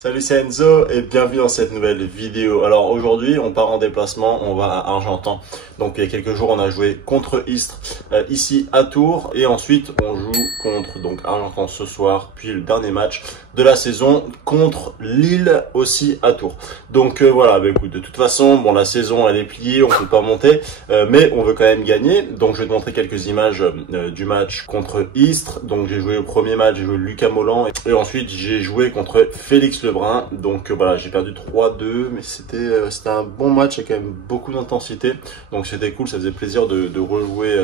Salut, c'est Enzo et bienvenue dans cette nouvelle vidéo. Alors aujourd'hui on part en déplacement, on va à Argentan. Donc il y a quelques jours on a joué contre Istres ici à Tours et ensuite on joue contre donc Argentan ce soir, puis le dernier match de la saison contre Lille aussi à Tours. Donc voilà, écoute, de toute façon bon, la saison elle est pliée, on peut pas monter, mais on veut quand même gagner. Donc je vais te montrer quelques images du match contre Istres. Donc j'ai joué au premier match, j'ai joué Lucas Molland et ensuite j'ai joué contre Félix Lebrun. Donc voilà, j'ai perdu 3-2, mais c'était un bon match, il y a quand même beaucoup d'intensité. Donc c'était cool, ça faisait plaisir de rejouer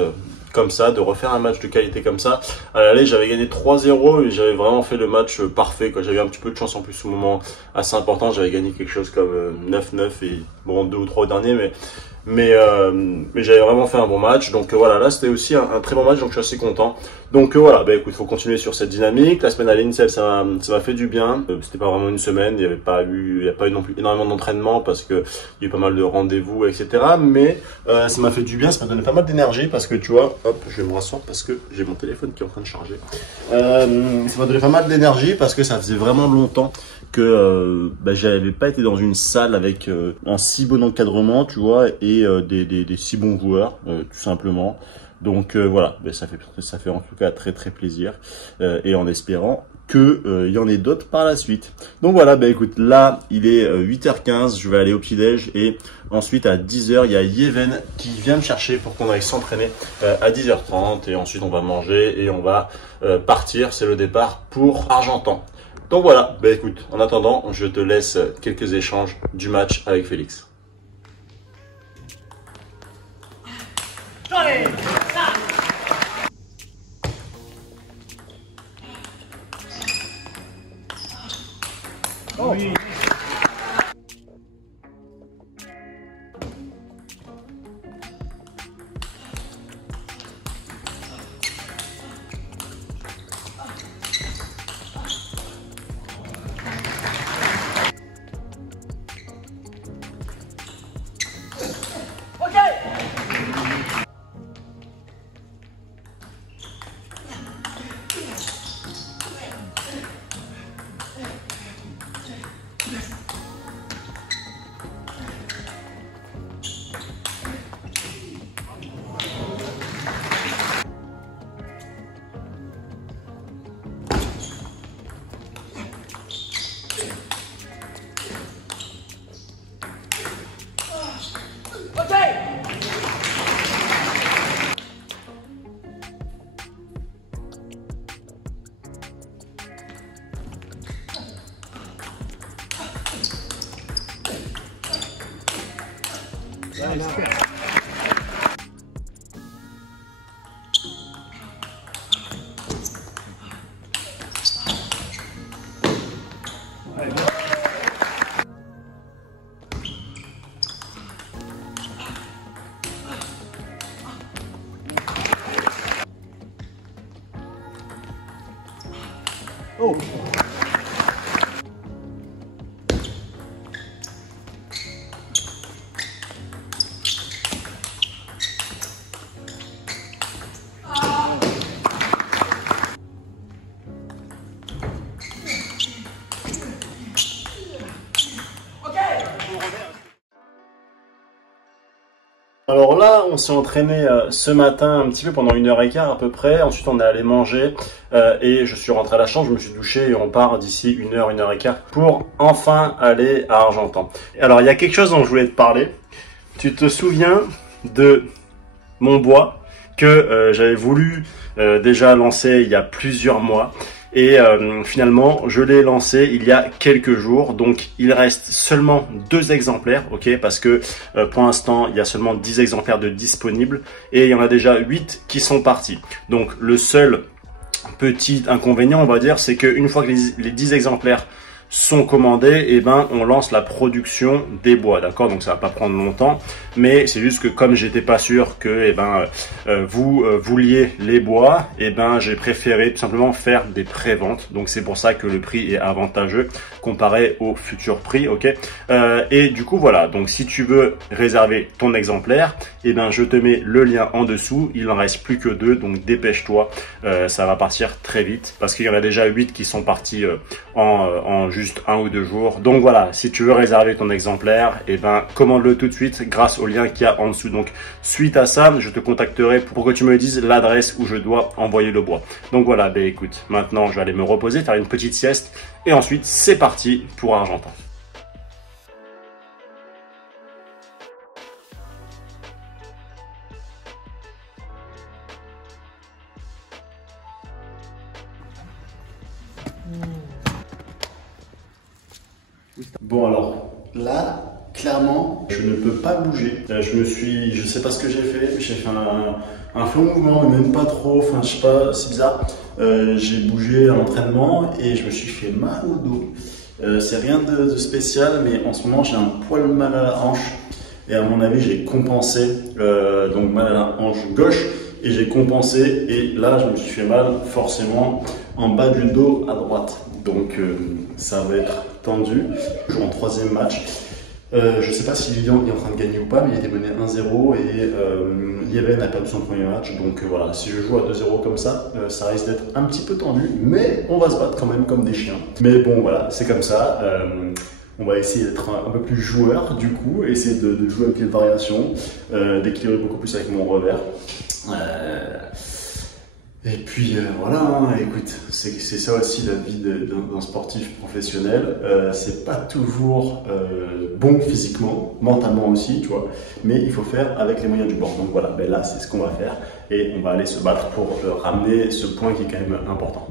comme ça, de refaire un match de qualité comme ça. À l'aller, j'avais gagné 3-0 et j'avais vraiment fait le match parfait, quoi. J'avais un petit peu de chance en plus au moment assez important, j'avais gagné quelque chose comme 9-9 et bon 2 ou 3 au dernier, mais j'avais vraiment fait un bon match. Donc voilà, là c'était aussi un très bon match, donc je suis assez content. Donc voilà, écoute, faut continuer sur cette dynamique. La semaine à l'INSEP, ça m'a fait du bien. C'était pas vraiment une semaine, il y a pas eu non plus énormément d'entraînement parce que il y a eu pas mal de rendez-vous, etc. Mais ça m'a fait du bien, ça m'a donné pas mal d'énergie parce que tu vois, hop, je vais me rasseoir parce que j'ai mon téléphone qui est en train de charger. Ça m'a donné pas mal d'énergie parce que ça faisait vraiment longtemps que j'avais pas été dans une salle avec un si bon encadrement, tu vois, et des si bons joueurs, tout simplement. Donc voilà, ça fait en tout cas très plaisir, et en espérant que y en ait d'autres par la suite. Donc voilà, écoute, là il est 8h15, je vais aller au petit-déj et ensuite à 10h il y a Yeven qui vient me chercher pour qu'on aille s'entraîner à 10h30 et ensuite on va manger et on va partir, c'est le départ pour Argentan. Donc voilà, écoute, en attendant, je te laisse quelques échanges du match avec Félix. Allez, oh. Oui. Oh. Alors là, on s'est entraîné ce matin un petit peu pendant 1h15 à peu près. Ensuite, on est allé manger et je suis rentré à la chambre, je me suis douché et on part d'ici 1h, 1h15 pour enfin aller à Argentan. Alors, il y a quelque chose dont je voulais te parler. Tu te souviens de mon bois que j'avais voulu déjà lancer il y a plusieurs mois. Et finalement, je l'ai lancé il y a quelques jours. Donc, il reste seulement 2 exemplaires, ok, parce que pour l'instant, il y a seulement 10 exemplaires de disponibles et il y en a déjà 8 qui sont partis. Donc, le seul petit inconvénient, on va dire, c'est qu'une fois que les 10 exemplaires sont commandés, et on lance la production des bois, d'accord? Donc ça va pas prendre longtemps, mais c'est juste que comme j'étais pas sûr que vous vouliez les bois, j'ai préféré tout simplement faire des préventes. Donc c'est pour ça que le prix est avantageux comparé au futur prix, ok? Et du coup voilà, donc si tu veux réserver ton exemplaire, je te mets le lien en dessous. Il en reste plus que 2, donc dépêche-toi, ça va partir très vite parce qu'il y en a déjà 8 qui sont partis en juste 1 ou 2 jours. Donc voilà, si tu veux réserver ton exemplaire, eh ben, commande-le tout de suite grâce au lien qu'il y a en dessous. Donc suite à ça, je te contacterai pour que tu me dises l'adresse où je dois envoyer le bois. Donc voilà, ben écoute, maintenant je vais aller me reposer, faire une petite sieste et ensuite c'est parti pour Argentan. Bon alors, là, clairement, je ne peux pas bouger. Je sais pas ce que j'ai fait un faux mouvement, mais même pas trop, enfin je sais pas, c'est bizarre. J'ai bougé à l'entraînement et je me suis fait mal au dos. C'est rien de spécial, mais en ce moment j'ai un poil mal à la hanche. Et à mon avis, j'ai compensé, donc mal à la hanche gauche, et j'ai compensé, et là je me suis fait mal forcément en bas du dos à droite. Donc ça va être tendu. Je joue en 3e match. Je ne sais pas si Lyon est en train de gagner ou pas, mais il était mené 1-0 et Lieven a perdu son premier match. Donc voilà, si je joue à 2-0 comme ça, ça risque d'être un petit peu tendu, mais on va se battre quand même comme des chiens. Mais bon voilà, c'est comme ça. On va essayer d'être un peu plus joueur du coup, essayer de jouer avec les variations, d'équilibrer beaucoup plus avec mon revers. Et puis voilà, hein, écoute, c'est ça aussi la vie d'un sportif professionnel. C'est pas toujours bon physiquement, mentalement aussi, tu vois, mais il faut faire avec les moyens du bord. Donc voilà, ben là c'est ce qu'on va faire et on va aller se battre pour ramener ce point qui est quand même important.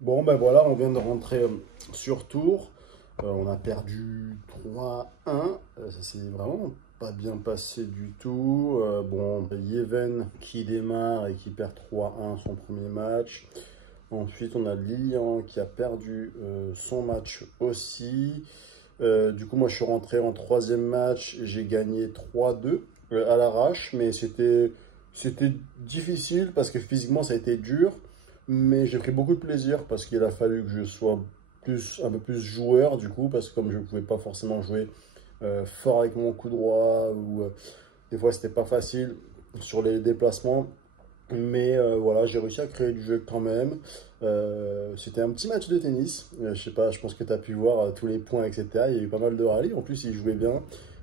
Bon, ben voilà, on vient de rentrer sur Tours. On a perdu 3-1. Ça s'est vraiment pas bien passé du tout. Bon, Yeven qui démarre et qui perd 3-1 son premier match. Ensuite, on a Lilian qui a perdu son match aussi. Du coup, moi, je suis rentré en troisième match. J'ai gagné 3-2 à l'arrache, mais c'était difficile parce que physiquement, ça a été dur. Mais j'ai pris beaucoup de plaisir parce qu'il a fallu que je sois un peu plus joueur du coup, parce que comme je ne pouvais pas forcément jouer fort avec mon coup droit, ou des fois c'était pas facile sur les déplacements. Mais voilà, j'ai réussi à créer du jeu quand même. C'était un petit match de tennis. Je sais pas, je pense que tu as pu voir tous les points, etc. Il y a eu pas mal de rallyes. En plus, il jouait bien.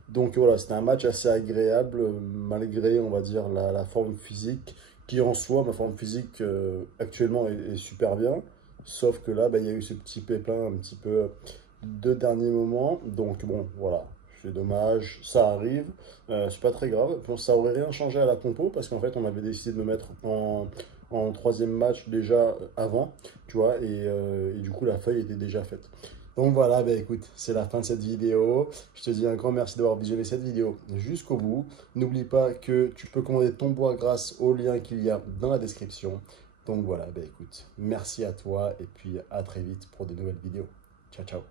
Donc voilà, c'était un match assez agréable, malgré, on va dire, la forme physique, qui en soi, ma forme physique actuellement est super bien. Sauf que là, bah, il y a eu ce petit pépin un petit peu de dernier moment. Donc bon, voilà, c'est dommage, ça arrive. C'est pas très grave. Ça aurait rien changé à la compo, parce qu'en fait, on avait décidé de me mettre en troisième match déjà avant, tu vois, et du coup, la feuille était déjà faite. Donc voilà, bah écoute, c'est la fin de cette vidéo. Je te dis un grand merci d'avoir visionné cette vidéo jusqu'au bout. N'oublie pas que tu peux commander ton bois grâce au lien qu'il y a dans la description. Donc voilà, bah écoute, merci à toi et puis à très vite pour de nouvelles vidéos. Ciao, ciao.